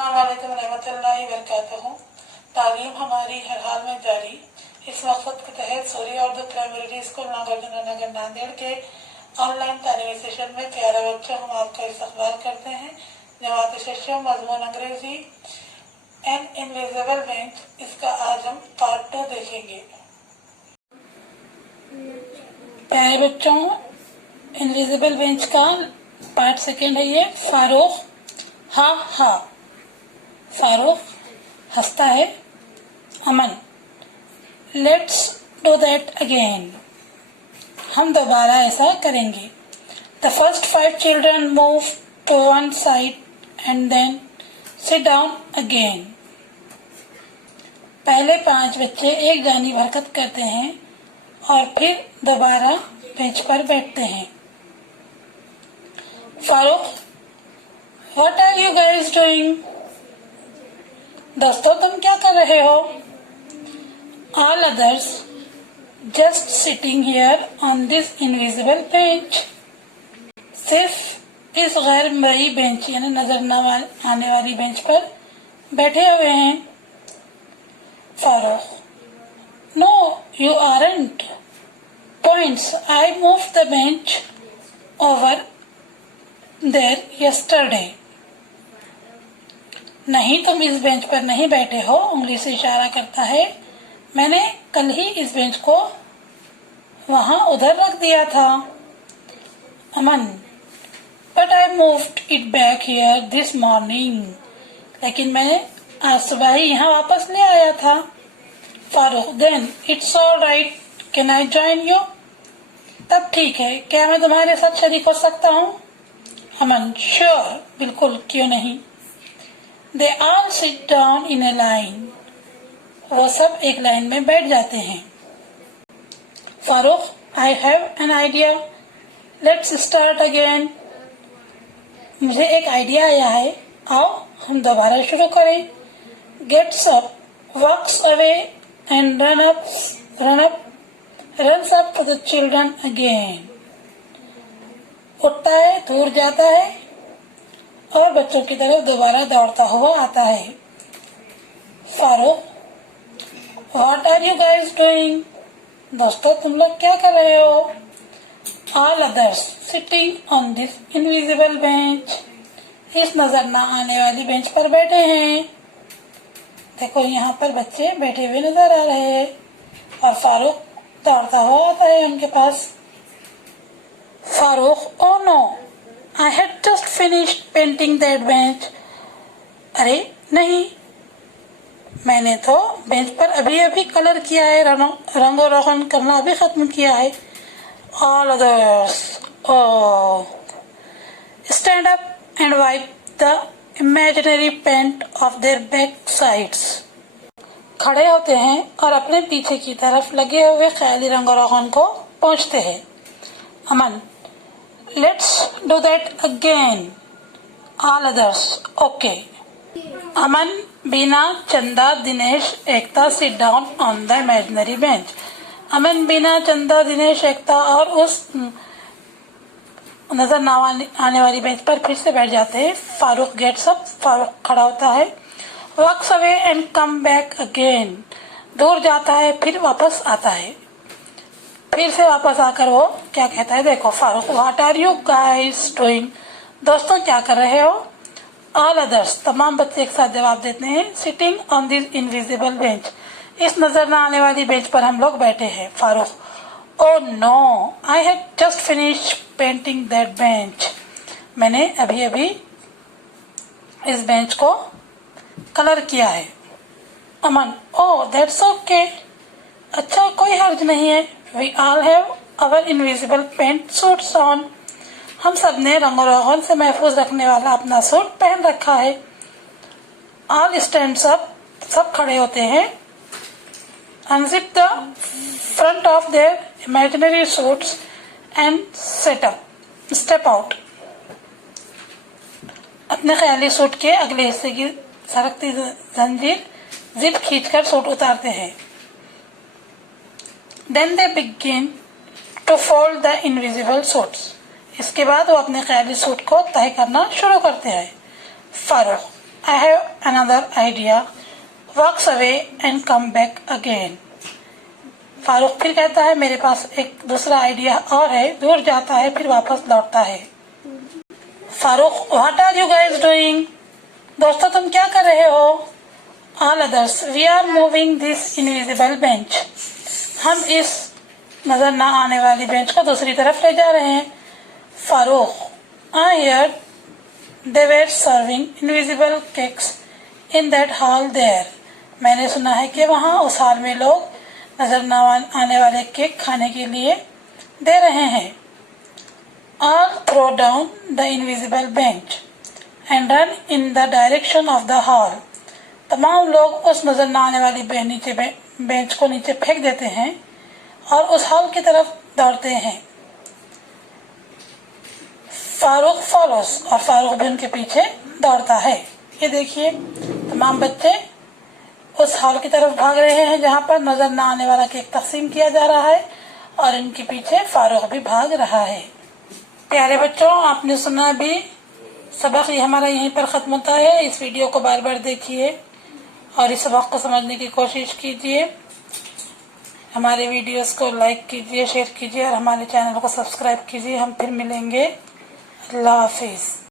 अस्सलामुअलैकुम रहमतुल्लाहि वबरकातुहू। तालीम हमारी हर हाल में जारी। इस मकसद के तहत सूर्य उर्दू प्राइमरी स्कूल नगर नांदेड़ के ऑनलाइन तालीमी सेशन में प्यारे बच्चों हम आपका इस्तकबाल करते हैं। जमात सेशन मजमून अंग्रेजी एन इनविजिबल बेंच, इसका आज हम पार्ट 2 देखेंगे। प्यारे बच्चों, इनविजिबल बेंच का पार्ट सेकेंड है ये। फारूक हा फारूक हंसता है। Aman let's do that again, हम दोबारा ऐसा करेंगे। The first 5 children move to one side and then sit down again. पहले 5 बच्चे एक जानिब हरकत करते हैं और फिर दोबारा बेंच पर बैठते हैं। Farooq what are you guys doing? दोस्तों तुम क्या कर रहे हो? All others just sitting here on this invisible bench. सिर्फ इस गैर मरई बेंच यानी नजर न आने वाली बेंच पर बैठे हुए हैं। Farooq no you aren't. Points I move the bench over there yesterday. नहीं, तुम इस बेंच पर नहीं बैठे हो। उंगली से इशारा करता है। मैंने कल ही इस बेंच को वहां उधर रख दिया था। Aman but I moved it back here this morning. लेकिन मैंने आज सुबह ही यहाँ वापस ले आया था। Farooq then it's all right, can I join you? तब ठीक है, क्या मैं तुम्हारे साथ शरीक हो सकता हूँ? अमन श्योर, बिल्कुल, क्यों नहीं। They all sit down in a line. वो सब एक लाइन में बैठ जाते हैं। Farooq I have an idea. Let's start again. मुझे एक आइडिया आया है, आओ हम दोबारा शुरू करें। Gets up, walks away and runs up to the children again. उठता है, दूर जाता है और बच्चों की तरफ दोबारा दौड़ता हुआ आता है। Farooq what are you guys doing? दोस्तों तुम लोग क्या कर रहे हो? All others sitting on this invisible bench. इस नजर न आने वाली बेंच पर बैठे हैं। देखो यहाँ पर बच्चे बैठे हुए नजर आ रहे हैं और फारूक दौड़ता हुआ आता है उनके पास। Farooq oh no, I had just finished painting that bench. अरे नहीं, मैंने तो बेंच पर अभी कलर किया है, रंगो रोगन करना अभी खत्म किया है। All others, oh, stand up and wipe the imaginary paint off their back sides. खड़े होते हैं और अपने पीछे की तरफ लगे हुए ख्याली रंगो रोगन को पोंछते हैं। अमन Let's do that again. All others, okay. Aman, Bina, Chanda, Dinesh, Ekta sit down on the imaginary bench. अमन, बीना, चंदा, दिनेश, एकता और उस नजर न आने वाली बेंच पर फिर से बैठ जाते हैं। फारूक गेट्स अप, फारूक खड़ा होता है। Walks away and come back again, दूर जाता है फिर वापस आता है। फिर से वापस आकर वो क्या कहता है, देखो Farooq what are you guys doing? दोस्तों क्या कर रहे हो? ऑल अदर्स, तमाम बच्चे एक साथ जवाब देते हैं। Sitting on this invisible bench, इस नजर न आने वाली बेंच पर हम लोग बैठे हैं। Farooq oh no, I had just finish painting that bench. मैंने अभी इस बेंच को कलर किया है। अमन ओ दैट्स ओके, अच्छा कोई हर्ज नहीं है। We all have our invisible paint suits on. हम सब ने रंगो रोगन से महफूज रखने वाला अपना सूट पहन रखा है। All stands up, सब खड़े होते हैं। Unzip the front of their imaginary suits and step out. अपने ख्याली सूट के अगले हिस्से की सरकती जंजीर जिप खींचकर सूट उतारते हैं। Then they begin to fold the invisible suits. इसके बाद वो अपने ख्याली सूट को तय करना शुरू करते हैं। Farooq I have another idea. Walks away and come back again. Farooq फिर कहता है मेरे पास एक दूसरा आइडिया और है, दूर जाता है फिर वापस लौटता है। Farooq, what are you guys doing? दोस्तों तुम क्या कर रहे हो? All others, we are moving this invisible bench. हम इस नजर न आने वाली बेंच को दूसरी तरफ ले जा रहे हैं। Farooq, I hear they were serving invisible cakes in that hall there. मैंने सुना है कि वहाँ उस हॉल में लोग नजर न आने वाले केक खाने के लिए दे रहे हैं। All throw down the invisible bench and run in the direction of the hall. तमाम लोग उस नजर न आने वाली बेंच को नीचे फेंक देते हैं और उस हॉल की तरफ दौड़ते हैं। फारूक फॉलोस, और फारूक भी उनके पीछे दौड़ता है। ये देखिए तमाम बच्चे उस हॉल की तरफ भाग रहे हैं जहाँ पर नजर न आने वाला केक तकसीम किया जा रहा है और इनके पीछे फारूक भी भाग रहा है। प्यारे बच्चों, आपने सुना भी सबक ये हमारा यहीं पर ख़त्म होता है। इस वीडियो को बार बार देखिए और इस सबक को समझने की कोशिश कीजिए। हमारे वीडियोस को लाइक कीजिए, शेयर कीजिए और हमारे चैनल को सब्सक्राइब कीजिए। हम फिर मिलेंगे। अल्लाह हाफिज़।